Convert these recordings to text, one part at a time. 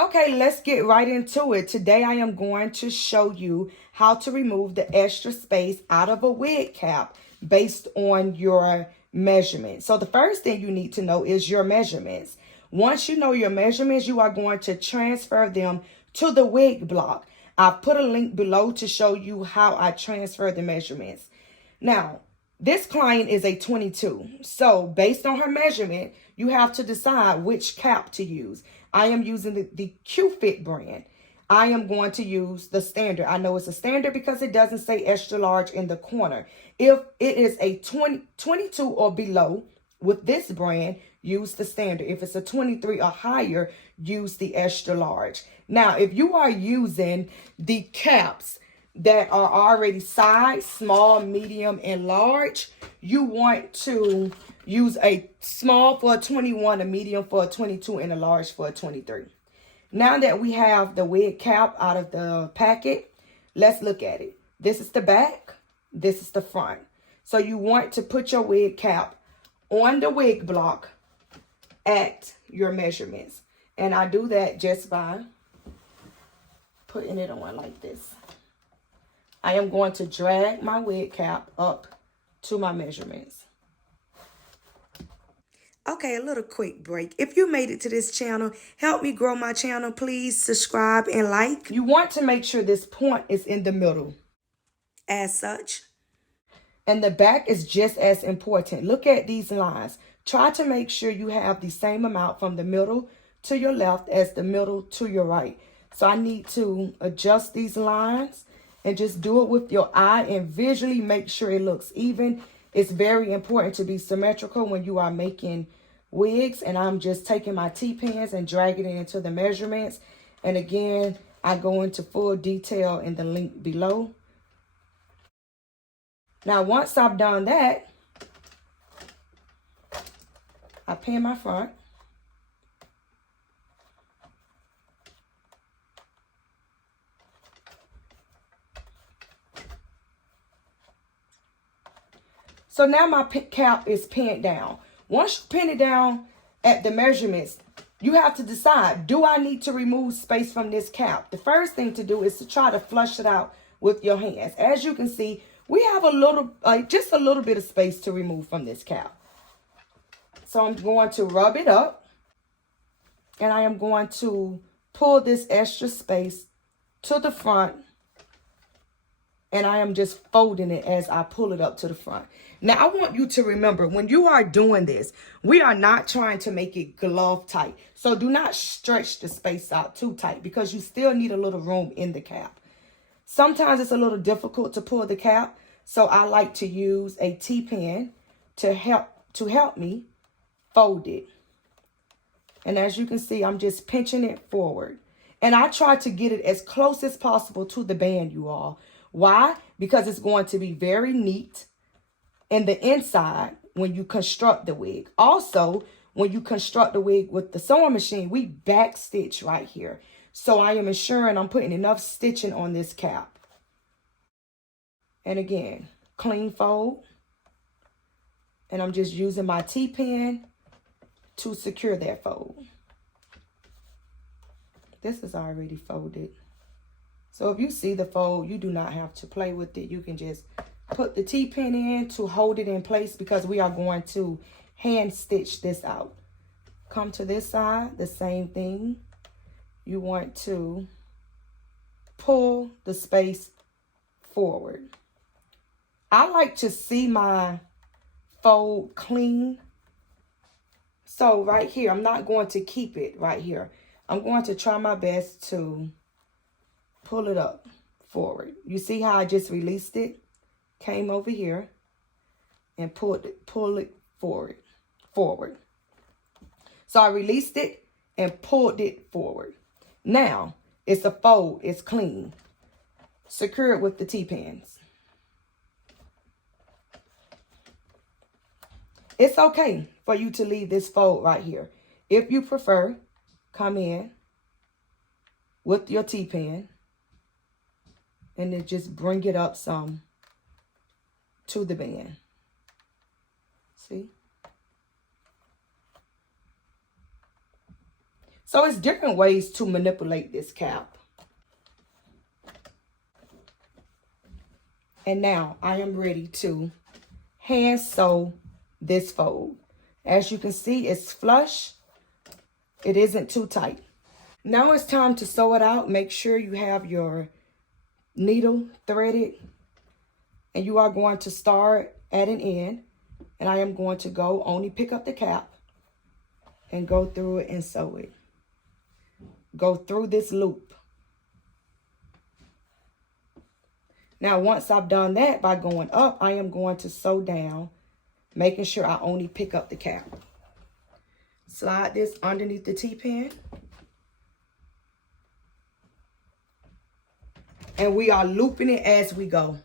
Okay, let's get right into it. Today I am going to show you how to remove the extra space out of a wig cap based on your measurements. So the first thing you need to know is your measurements. Once you know your measurements, you are going to transfer them to the wig block. I've put a link below to show you how I transfer the measurements. Now, this client is a 22. So based on her measurement, you have to decide which cap to use. I am using the Q-Fit brand. I am going to use the standard. I know it's a standard because it doesn't say extra large in the corner. If it is a 22 or below with this brand, use the standard. If it's a 23 or higher, use the extra large. Now, if you are using the caps that are already sized, small, medium, and large, you want to use a small for a 21, a medium for a 22, and a large for a 23. Now that we have the wig cap out of the packet, let's look at it. This is the back. This is the front. So you want to put your wig cap on the wig block at your measurements. And I do that just by putting it on like this. I am going to drag my wig cap up to my measurements. Okay, a little quick break. If you made it to this channel, help me grow my channel. Please subscribe and like. You want to make sure this point is in the middle as such. And the back is just as important. Look at these lines. Try to make sure you have the same amount from the middle to your left as the middle to your right. So I need to adjust these lines and just do it with your eye and visually make sure it looks even. It's very important to be symmetrical when you are making wigs. And I'm just taking my T-pins and dragging it into the measurements. And again, I go into full detail in the link below. Now, once I've done that, I pin my front. So now my cap is pinned down. Once you pin it down at the measurements, you have to decide, do I need to remove space from this cap? The first thing to do is to try to flush it out with your hands. As you can see, we have a little, just a little bit of space to remove from this cap. So I'm going to rub it up, and I am going to pull this extra space to the front, and I am just folding it as I pull it up to the front. Now, I want you to remember, when you are doing this, we are not trying to make it glove tight. So do not stretch the space out too tight because you still need a little room in the cap. Sometimes it's a little difficult to pull the cap, so I like to use a T-pin to help me fold it. And as you can see, I'm just pinching it forward. And I try to get it as close as possible to the band, you all. Why? Because it's going to be very neat in the inside when you construct the wig. Also, when you construct the wig with the sewing machine, we back stitch right here. So I am ensuring I'm putting enough stitching on this cap. And again, clean fold. And I'm just using my T-pin to secure that fold. This is already folded. So if you see the fold, you do not have to play with it. You can just put the T-pin in to hold it in place because we are going to hand stitch this out. Come to this side, the same thing. You want to pull the space forward. I like to see my fold clean. So right here, I'm not going to keep it right here. I'm going to try my best to pull it up forward. You see how I just released it? Came over here and pull it forward. So I released it and pulled it forward. Now, it's a fold. It's clean. Secure it with the T-pins. It's okay for you to leave this fold right here. If you prefer, come in with your T-pin and then just bring it up some to the band. See? So it's different ways to manipulate this cap. And now I am ready to hand sew this fold. As you can see, it's flush. It isn't too tight. Now it's time to sew it out. Make sure you have your needle threaded. And you are going to start at an end. And I am going to go only pick up the cap and go through it and sew it. Go through this loop. Now, once I've done that, by going up, I am going to sew down, making sure I only pick up the cap. Slide this underneath the T-pin. And we are looping it as we go.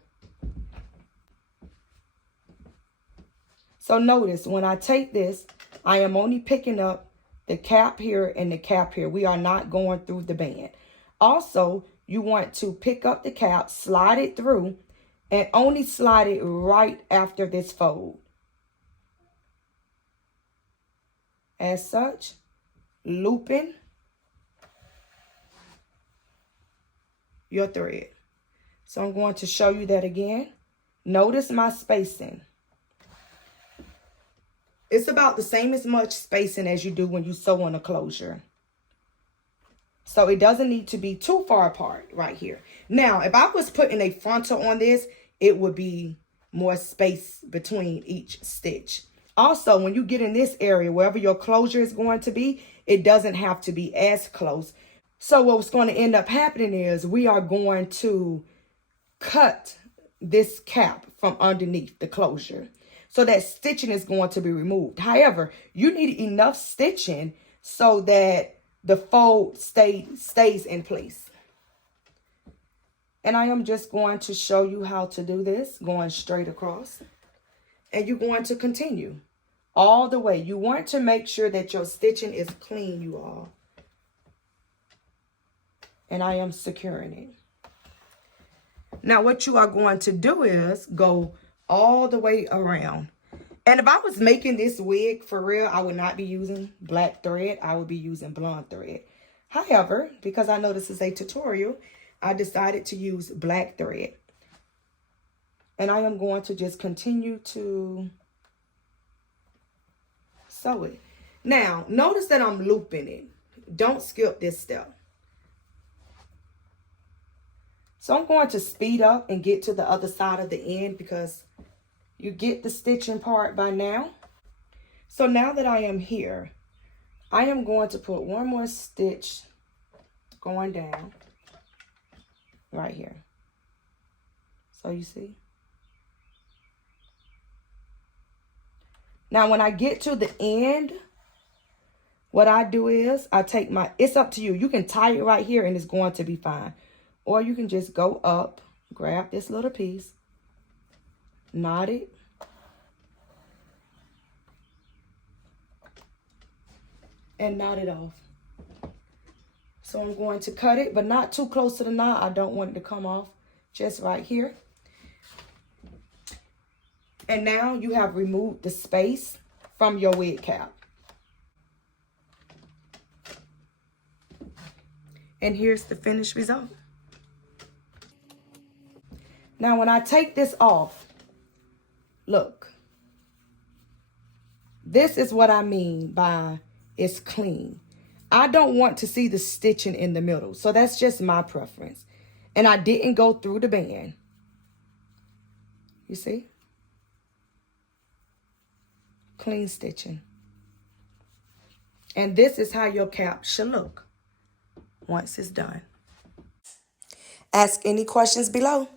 So notice, when I take this, I am only picking up the cap here and the cap here. We are not going through the band. Also, you want to pick up the cap, slide it through, and only slide it right after this fold. As such, looping your thread. So I'm going to show you that again. Notice my spacing. It's about the same as much spacing as you do when you sew on a closure. So it doesn't need to be too far apart right here. Now, if I was putting a frontal on this, it would be more space between each stitch. Also, when you get in this area, wherever your closure is going to be, it doesn't have to be as close. So what's going to end up happening is we are going to cut this cap from underneath the closure. So that stitching is going to be removed. However, you need enough stitching so that the fold stays in place. And I am just going to show you how to do this, going straight across. And you're going to continue all the way. You want to make sure that your stitching is clean, you all. And I am securing it. Now what you are going to do is go all the way around. And if I was making this wig for real, I would not be using black thread. I would be using blonde thread. However, because I know this is a tutorial, I decided to use black thread. And I am going to just continue to sew it. Now, notice that I'm looping it. Don't skip this step. So I'm going to speed up and get to the other side of the end because you get the stitching part by now. So now that I am here, I am going to put one more stitch going down right here. So you see. Now when I get to the end, what I do is I take my, it's up to you. You can tie it right here and it's going to be fine. Or you can just go up, grab this little piece, knot it, and knot it off. So I'm going to cut it, but not too close to the knot. I don't want it to come off, just right here. And now you have removed the space from your wig cap. And here's the finished result. Now when I take this off, look. This is what I mean by it's clean. I don't want to see the stitching in the middle. So that's just my preference. And I didn't go through the band. You see? Clean stitching. And this is how your cap should look once it's done. Ask any questions below.